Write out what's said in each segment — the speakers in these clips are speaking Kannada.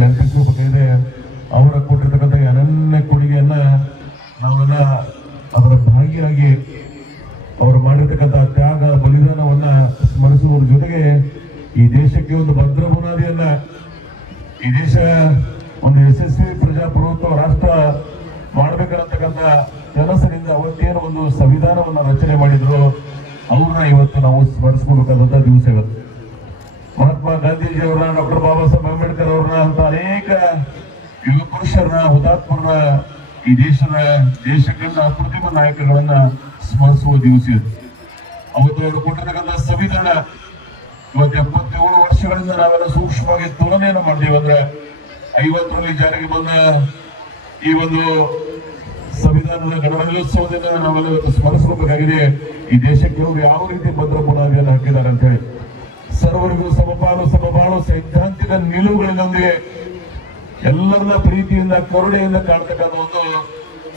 ನೆನಪಿಸಬೇಕಾಗಿದೆ ಅವರ ಕೊಟ್ಟಿರ್ತಕ್ಕಂಥ ಅನನ್ಯ ಕೊಡುಗೆಯನ್ನ ನಾವೆಲ್ಲ ಅದರ ಭಾಗಿಯಾಗಿ ಅವರು ಮಾಡಿರ್ತಕ್ಕಂಥ ತ್ಯಾಗ, ಬಲಿದಾನವನ್ನ ಸ್ಮರಿಸುವುದರ ಜೊತೆಗೆ ಈ ದೇಶಕ್ಕೆ ಒಂದು ಭದ್ರ ಬುನಾದಿಯನ್ನ, ಈ ದೇಶ ಒಂದು ಯಶಸ್ವಿ ಪ್ರಜಾಪ್ರಭುತ್ವ ರಾಷ್ಟ್ರ ಮಾಡ್ಬೇಕನ್ನತಕ್ಕಂಥ ಕೆಲಸದಿಂದ ಅವತ್ತೇನು ಒಂದು ಸಂವಿಧಾನವನ್ನ ರಚನೆ ಮಾಡಿದ್ರು. ಅವ್ರನ್ನ ಇವತ್ತು ನಾವು ಸ್ಮರಿಸ್ಕೋಬೇಕಾದಂತ ದಿವಸ ಇವತ್ತು ಮಹಾತ್ಮ ಗಾಂಧೀಜಿ ಅವರನ್ನ ಡಾಕ್ಟರ್ ಬಾಬಾ ಸಾಹೇಬ್ ಅಂಬೇಡ್ಕರ್ ಅವ್ರನ್ನ ಅಂತ ಅನೇಕ ಯುವ ಪುರುಷರನ್ನ, ಹುತಾತ್ಮರನ್ನ ಈ ದೇಶದ ದೇಶ ಕಂಡ ಅಪ್ರತಿಮ ನಾಯಕರುಗಳನ್ನ ಸ್ಮರಿಸುವ ದಿವಸ ಇದು. ಅವತ್ತು ಅವರು ಕೊಟ್ಟಿರತಕ್ಕಂಥ ಸಂವಿಧಾನ ಇವತ್ತು ಎಪ್ಪತ್ತೇಳು ವರ್ಷಗಳಿಂದ ನಾವೆಲ್ಲ ಸೂಕ್ಷ್ಮವಾಗಿ ತುಲನೆಯನ್ನು ಮಾಡ್ತೀವಿ ಅಂದ್ರೆ ಐವತ್ತರಲ್ಲಿ ಜಾರಿಗೆ ಬಂದ ಈ ಒಂದು ಸಂವಿಧಾನದ ಗಣರಾಜ್ಯೋತ್ಸವದಿಂದ ನಾವೆಲ್ಲ ಇವತ್ತು ಸ್ಮರಿಸಬೇಕಾಗಿದೆ ಈ ದೇಶಕ್ಕೆ ಅವರು ಯಾವ ರೀತಿ ಭದ್ರ ಬುನಾದಿಯನ್ನು ಹಾಕಿದ್ದಾರೆ ಅಂತ ಹೇಳಿ. ಸರ್ವರಿಗೂ ಸಮಪಾಲು ಸಮಬಾಳು ಸೈದ್ಧಾಂತಿಕ ನಿಲುವುಗಳಿನೊಂದಿಗೆ ಎಲ್ಲರನ್ನ ಪ್ರೀತಿಯಿಂದ, ಕರುಣೆಯಿಂದ ಕಾಣ್ತಕ್ಕಂಥ ಒಂದು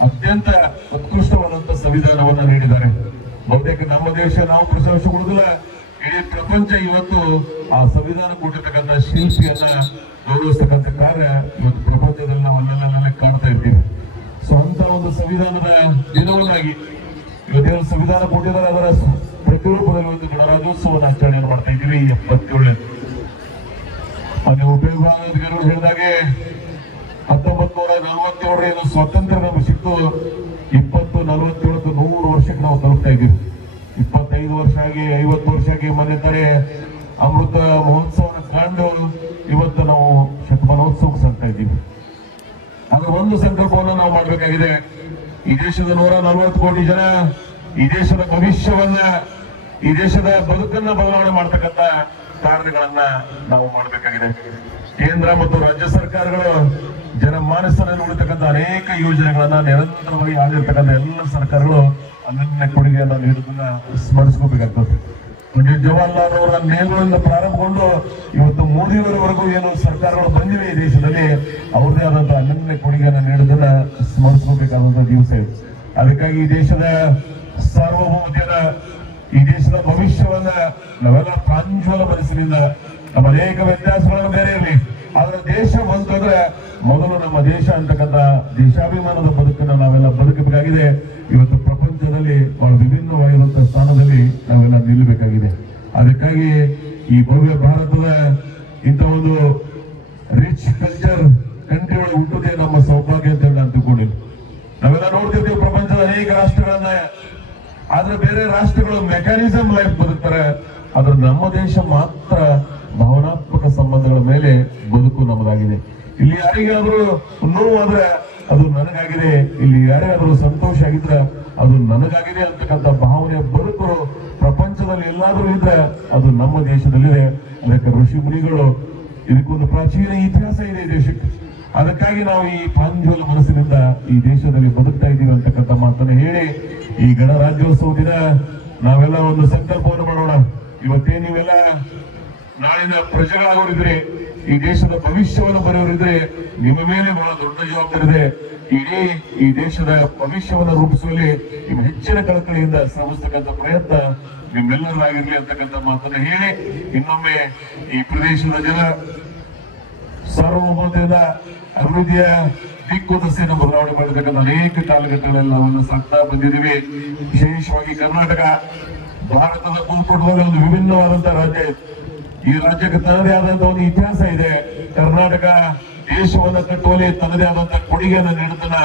ಅತ್ಯಂತ ಉತ್ಕೃಷ್ಟವಾದಂತ ಸಂವಿಧಾನವನ್ನ ನೀಡಿದ್ದಾರೆ. ಬಹುತೇಕ ನಮ್ಮ ದೇಶ ನಾವು ಪ್ರಶಂಸೆ ಕೊಡುದಿಲ್ಲ ಇಡೀ ಪ್ರಪಂಚ ಇವತ್ತು ಆ ಸಂವಿಧಾನ ಕೊಟ್ಟಿರ್ತಕ್ಕಂಥ ಶಿಲ್ಪಿಯನ್ನ ಗೌರವಿಸ್ತಕ್ಕಂಥ ಕಾರ್ಯ ಇವತ್ತು ಪ್ರಪಂಚದಲ್ಲಿ ನಾವು ಅಲ್ಲೆಲ್ಲ ಕಾಣ್ತಾ ಇರ್ತೀವಿ. ಸೊ ಅಂತ ಒಂದು ಸಂವಿಧಾನದ ದಿನವನ್ನಾಗಿ ಇವತ್ತೇನು ಸಂವಿಧಾನ ಕೊಟ್ಟಿದ್ದಾರೆ ಅದರ ಪ್ರತಿರೂಪದಲ್ಲಿ ಒಂದು ಗಣರಾಜ್ಯೋತ್ಸವವನ್ನು ಆಚರಣೆಯನ್ನು ಮಾಡ್ತಾ ಇದ್ದೀವಿ, ಎಪ್ಪತ್ತೇಳನೇ. ಮೊನ್ನೆ ಉಪಯೋಗಾಧಿಕಾರಿಗಳು ಹೇಳಿದಾಗೆ ಹತ್ತೊಂಬತ್ ನೂರ ನಲವತ್ತೇಳರ ಏನು ಸ್ವಾತಂತ್ರ್ಯ ನಮಗೆ ಸಿಕ್ತು ಇಪ್ಪತ್ತು ನಲವತ್ತೇಳು ನೂರು ವರ್ಷಕ್ಕೆ ನಾವು ತಲುಪ್ತಾ ಇದ್ದೀವಿ. ಇಪ್ಪತ್ತೈದು ವರ್ಷ ಆಗಿ, ಐವತ್ತು ವರ್ಷ ಆಗಿ ಮನೆತಾರೆ ತಾರೆ ಅಮೃತ ಮಹೋತ್ಸವನ ಕಂಡು ಇವತ್ತು ನಾವು ಶತಮಾನೋತ್ಸವಕ್ಕೆ ಸಂತ ಇದ್ದೀವಿ. ಅದರ ಒಂದು ಸಂಕಲ್ಪವನ್ನು ನಾವು ಮಾಡಬೇಕಾಗಿದೆ. ಈ ದೇಶದ ನೂರ ನಲವತ್ತು ಕೋಟಿ ಜನ, ಈ ದೇಶದ ಭವಿಷ್ಯವನ್ನ, ಈ ದೇಶದ ಬದುಕನ್ನ ಬದಲಾವಣೆ ಮಾಡತಕ್ಕಂತ ಕಾರಣಗಳನ್ನ ನಾವು ಮಾಡಬೇಕಾಗಿದೆ. ಕೇಂದ್ರ ಮತ್ತು ರಾಜ್ಯ ಸರ್ಕಾರಗಳು ಜನಮಾನಸದಲ್ಲಿ ಉಳಿತಕ್ಕಂಥ ಅನೇಕ ಯೋಜನೆಗಳನ್ನ ನಿರಂತರವಾಗಿ ಆಗಿರ್ತಕ್ಕಂಥ ಎಲ್ಲ ಸರ್ಕಾರಗಳು ಅನನ್ಯ ಕೊಡುಗೆಯನ್ನು ನೀಡುವುದನ್ನ ಸ್ಮರಿಸ್ಕೋಬೇಕಾಗ್ತದೆ. ಪಂಡಿತ್ ಜವಾಹರ್ಲಾಲ್ ಅವರ ಮೇಲ್ಗಳಿಂದ ಪ್ರಾರಂಭಗೊಂಡು ಇವತ್ತು ಮೋದಿಯವರವರೆಗೂ ಏನು ಸರ್ಕಾರಗಳು ಬಂದಿವೆ ಈ ದೇಶದಲ್ಲಿ ಅವ್ರದೇ ಆದಂತಹ ಅನನ್ಯ ಕೊಡುಗೆಯನ್ನು ನೀಡುವುದನ್ನ ಸ್ಮರಿಸ್ಕೋಬೇಕಾದಂತಹ ದಿವಸ ಇದು. ಅದಕ್ಕಾಗಿ ಈ ದೇಶದ ಸಾರ್ವಭೌಮತೆಯ ಈ ದೇಶದ ಭವಿಷ್ಯವನ್ನ ನಾವೆಲ್ಲ ಪ್ರಾಂಜ್ವಲ ಮನಸ್ಸಿನಿಂದ ನಮ್ಮ ಅನೇಕ ವ್ಯತ್ಯಾಸಗಳನ್ನು ಬೇರೆ ಇರಲಿ ಆದ್ರೆ ದೇಶ ಬಂತಂದ್ರೆ ಮೊದಲು ನಮ್ಮ ದೇಶ ಅಂತಕ್ಕಂಥ ದೇಶಾಭಿಮಾನದ ಬದುಕನ್ನು ನಾವೆಲ್ಲ ಬದುಕಬೇಕಾಗಿದೆ. ಇವತ್ತು ಪ್ರಪಂಚದಲ್ಲಿ ಬಹಳ ವಿಭಿನ್ನವಾಗಿರುವಂತಹ ಸ್ಥಾನದಲ್ಲಿ ನಾವೆಲ್ಲ ನಿಲ್ಲಬೇಕಾಗಿದೆ. ಅದಕ್ಕಾಗಿ ಈ ಭವ್ಯ ಭಾರತದ ಇಂಥ ಒಂದು ರಿಚ್ ಕಲ್ಚರ್ ಕಂಟ್ರಿ ಒಳಗೆ ಹುಟ್ಟುದೇ ನಮ್ಮ ಸೌಭಾಗ್ಯ ಅಂತ ಹೇಳಿ ನಾನು ನಾವೆಲ್ಲ ನೋಡ್ತಿರ್ತೀವಿ ಪ್ರಪಂಚದ ಅನೇಕ ರಾಷ್ಟ್ರಗಳನ್ನ. ಆದ್ರೆ ಬೇರೆ ರಾಷ್ಟ್ರಗಳು ಮೆಕ್ಯಾನಿಸಮ್ ಲೈಫ್ ಬದುಕ್ತಾರೆ. ಆದ್ರೆ ನಮ್ಮ ದೇಶ ಮಾತ್ರ ಭಾವನಾತ್ಮಕ ಸಂಬಂಧಗಳ ಮೇಲೆ ಬದುಕು ನಮ್ಮದಾಗಿದೆ. ಇಲ್ಲಿ ಯಾರಿಗಾದ್ರೂ ನೋವಾದ್ರೆ ಅದು ನನಗಾಗಿದೆ. ಇಲ್ಲಿ ಯಾರ್ಯಾರು ಸಂತೋಷ ಆಗಿದ್ರೆ ಅದು ನನಗಾಗಿದೆ ಅಂತಕ್ಕಂಥ ಭಾವನೆ ಬದುಕರು ಪ್ರಪಂಚದಲ್ಲಿ ಎಲ್ಲಾದರೂ ಇದ್ರೆ ಅದು ನಮ್ಮ ದೇಶದಲ್ಲಿದೆ. ಅದಕ್ಕೆ ಋಷಿ ಮುನಿಗಳು ಇದಕ್ಕೊಂದು ಪ್ರಾಚೀನ ಇತಿಹಾಸ ಇದೆ ದೇಶಕ್ಕೆ. ಅದಕ್ಕಾಗಿ ನಾವು ಈ ಪಾಂಜೋಲ ಮನಸ್ಸಿನಿಂದ ಈ ದೇಶದಲ್ಲಿ ಬದುಕ್ತಾ ಇದ್ದೀವಿ ಅಂತಕ್ಕಂಥ ಮಾತನ್ನು ಹೇಳಿ, ಈ ಗಣರಾಜ್ಯೋತ್ಸವ ದಿನ ನಾವೆಲ್ಲ ಒಂದು ಸಂಕಲ್ಪವನ್ನು ಮಾಡೋಣ. ಇವತ್ತೇ ನೀವೆಲ್ಲ ನಾಳಿನ ಪ್ರಜೆಗಳಾಗೋರಿದ್ರೆ ಈ ದೇಶದ ಭವಿಷ್ಯವನ್ನು ಬರೆಯವರಿದ್ರೆ ನಿಮ್ಮ ಮೇಲೆ ಬಹಳ ದೊಡ್ಡ ಜವಾಬ್ದಾರಿ ಇದೆ ಇಡೀ ಈ ದೇಶದ ಭವಿಷ್ಯವನ್ನು ರೂಪಿಸುವಲ್ಲಿ ನಿಮ್ಮ ಹೆಚ್ಚಿನ ಕಳಕಳಿಯಿಂದ ಶ್ರಮಿಸ್ತಕ್ಕಂಥ ಪ್ರಯತ್ನ ನಿಮ್ಮೆಲ್ಲರಾಗಿರ್ಲಿ ಅಂತಕ್ಕಂಥ ಮಾತನ್ನು ಹೇಳಿ, ಇನ್ನೊಮ್ಮೆ ಈ ಪ್ರದೇಶದ ಜನ ಸಾರ್ವಭೌಮತೆಯಿಂದ ಅಭಿವೃದ್ಧಿಯ ದಿಕ್ಕು ದಸೆಯನ್ನು ಬದಲಾವಣೆ ಮಾಡಿರ್ತಕ್ಕಂಥ ಅನೇಕ ಕಾಲಘಟ್ಟಗಳಲ್ಲಿ ನಾವೆಲ್ಲ ಸಾಕ್ತಾ ಬಂದಿದ್ದೀವಿ. ವಿಶೇಷವಾಗಿ ಕರ್ನಾಟಕ, ಭಾರತದ ಭೂಪಟದಲ್ಲಿ ಒಂದು ವಿಭಿನ್ನವಾದಂತಹ ರಾಜ್ಯ ಇದೆ ಈ ರಾಜ್ಯಕ್ಕೆ ತನ್ನದೇ ಆದಂತಹ ಒಂದು ಇತಿಹಾಸ ಇದೆ. ಕರ್ನಾಟಕ ದೇಶವನ್ನ ಕಟ್ಟುವಲ್ಲಿ ತನ್ನದೇ ಆದಂತಹ ಕೊಡುಗೆಯನ್ನು ನೀಡುತ್ತನ್ನ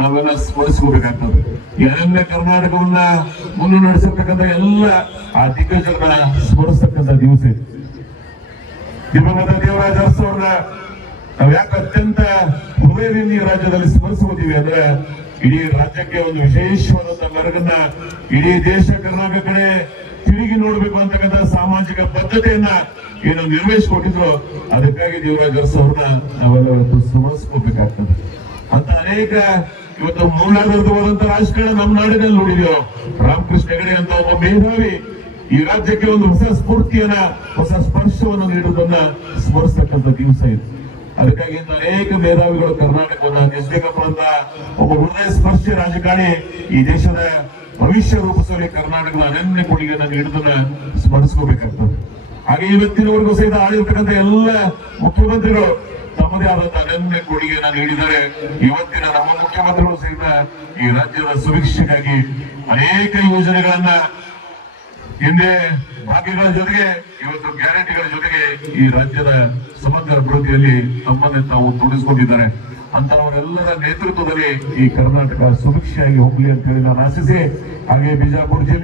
ನಾವೆಲ್ಲ ಸ್ಮರಿಸ್ಕೋಬೇಕಾಗ್ತದೆ. ಅನನ್ಯ ಕರ್ನಾಟಕವನ್ನ ಮುನ್ನ ನಡೆಸಬೇಕಂತ ಎಲ್ಲ ಆ ದಿಗ್ಗಜರನ್ನ ಸ್ಮರಿಸ್ತಕ್ಕಂಥ ದಿವಸ ಇದು. ದಿವಂಗತ ದೇವರಾಜ ಅರಸವ್ರನ್ನ ನಾವ್ ಯಾಕೆ ಅತ್ಯಂತ ಹೃದಯದಿಂದ ಈ ರಾಜ್ಯದಲ್ಲಿ ಸ್ಮರಿಸುತ್ತೀವಿ ಅಂದ್ರೆ, ಇಡೀ ರಾಜ್ಯಕ್ಕೆ ಒಂದು ವಿಶೇಷವಾದಂತ ಮೆರಗನ್ನ ಇಡೀ ದೇಶ, ಕರ್ನಾಟಕ ಕಡೆ ತಿರುಗಿ ನೋಡಬೇಕು ಅಂತಕ್ಕಂಥ ಸಾಮಾಜಿಕ ಬದ್ಧತೆಯನ್ನ ಏನು ನಿರ್ವಹಿಸಿಕೊಟ್ಟಿದ್ರು, ಅದಕ್ಕಾಗಿ ದೇವರಾಜ ಅರಸು ಅವ್ರನ್ನ ನಾವೆಲ್ಲ ಸ್ಮರಿಸ್ಕೋಬೇಕಾಗ್ತದೆ. ಅಂತ ಅನೇಕ ಇವತ್ತು ಮೂಲಾಧಾರಿತವಾದಂತ ರಾಜಕಾರಣ ನಮ್ಮ ನಾಡಿನಲ್ಲಿ ನೋಡಿದೆವು ರಾಮಕೃಷ್ಣ ಹೆಗಡೆ ಅಂತ ಒಬ್ಬ ಮೇಧಾವಿ ಈ ರಾಜ್ಯಕ್ಕೆ ಒಂದು ಹೊಸ ಸ್ಫೂರ್ತಿಯನ್ನ, ಹೊಸ ಸ್ಪರ್ಶವನ್ನು ನೀಡುವುದನ್ನ ಸ್ಮರಿಸ್ತಕ್ಕಂಥ ದಿವಸ ಇದು. ಅದಕ್ಕಾಗಿ ಅನೇಕ ಮೇಧಾವಿಗಳು ಕರ್ನಾಟಕವನ್ನ ಗೆದ್ದಬೇಕಪ್ಪ ಅಂತ ಒಬ್ಬ ಹೃದಯ ಸ್ಪರ್ಶಿ ರಾಜಕಾರಣಿ ಈ ದೇಶದ ಭವಿಷ್ಯ ರೂಪಿಸುವಲ್ಲಿ ಕರ್ನಾಟಕದ ಅನನ್ಯ ಕೊಡುಗೆಯನ್ನು ನೀಡುದನ್ನ ಸ್ಮರಿಸ್ಕೋಬೇಕಾಗ್ತದೆ. ಹಾಗೆ ಇವತ್ತಿನವರೆಗೂ ಸಹಿತ ಆಗಿರ್ತಕ್ಕಂಥ ಎಲ್ಲ ಮುಖ್ಯಮಂತ್ರಿಗಳು ತಮ್ಮದೇ ಆದಂತಹ ಅನನ್ಯ ಕೊಡುಗೆಯನ್ನು ನೀಡಿದರೆ ಇವತ್ತಿನ ನಮ್ಮ ಮುಖ್ಯಮಂತ್ರಿಗಳು ಸಹಿತ ಈ ರಾಜ್ಯದ ಸುಭಿಕ್ಷೆಗಾಗಿ ಅನೇಕ ಯೋಜನೆಗಳನ್ನ ಹಿಂದೆ ಭಾಗ್ಯಗಳ ಜೊತೆಗೆ, ಇವತ್ತು ಗ್ಯಾರಂಟಿಗಳ ಜೊತೆಗೆ ಈ ರಾಜ್ಯದ ಸಮಗ್ರ ಅಭಿವೃದ್ಧಿಯಲ್ಲಿ ತಮ್ಮನ್ನೇ ತಾವು ತೊಡಗಿಸಿಕೊಂಡಿದ್ದಾರೆ. ಅಂತವರೆಲ್ಲರ ನೇತೃತ್ವದಲ್ಲಿ ಈ ಕರ್ನಾಟಕ ಸುಭಿಕ್ಷೆಯಾಗಿ ಹೋಗ್ಲಿ ಅಂತ ಹೇಳಿ ನಾನು ಆಶಿಸಿ ಹಾಗೆ ಬಿಜಾಪುರ ಜಿಲ್ಲೆ